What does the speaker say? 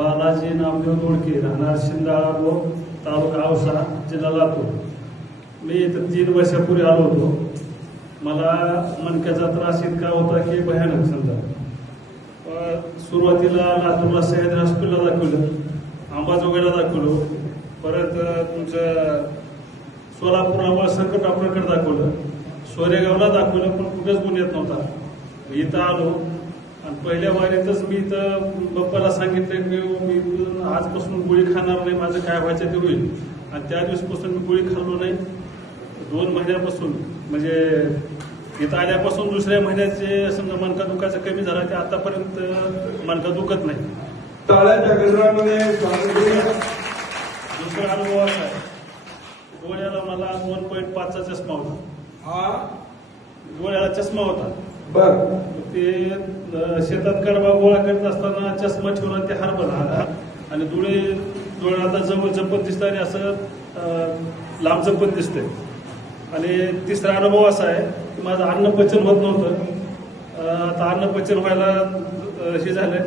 बालाजी नामदेव दोडके, राहणार शिंदाळा रोड, तालुका औसा, जिल्हा लातूर. मी इथं 3 वर्षापूर्वी आलो होतो. मला मणक्याचा त्रास इतका होता की भयानक. समजा सुरुवातीला लातूरला सह्याद्री हॉस्पिटलला दाखवलं, अंबाजोगाईला दाखवलं, परत तुमचं सोलापूरला वळसंकर डॉक्टरकडे दाखवलं, सोरेगावला दाखवलं, पण कुठेच गुण येत नव्हता. इथं आलो आणि पहिल्या वारीतच मी इथं बाप्पाला सांगितलं की मी आजपासून गोळी खाणार नाही, माझं काय व्हायचं ते होईल. आणि त्या दिवसपासून मी गोळी खाल्लो नाही. 2 महिन्यापासून म्हणजे इथं आल्यापासून दुसऱ्या महिन्याचे समजा मणका दुखायचं कमी झाला ते आतापर्यंत मणका दुखत नाही. टाळ्याच्या गजरामध्ये दुसरा अनुभव असा आहे, डोळ्याला मला 2.5चा चष्मा होता. डोळ्याला चष्मा होता. ते शेतात कडबा गोळा करत असताना चष्मा ठेवला, ते हरभरा आणि डोळे आता जवळ जपत दिसतं आणि असं लांब जपत दिसतंय. आणि तिसरा अनुभव असा आहे की माझं अन्न पचन होत नव्हतं. आता अन्न पचन व्हायला हे झालंय.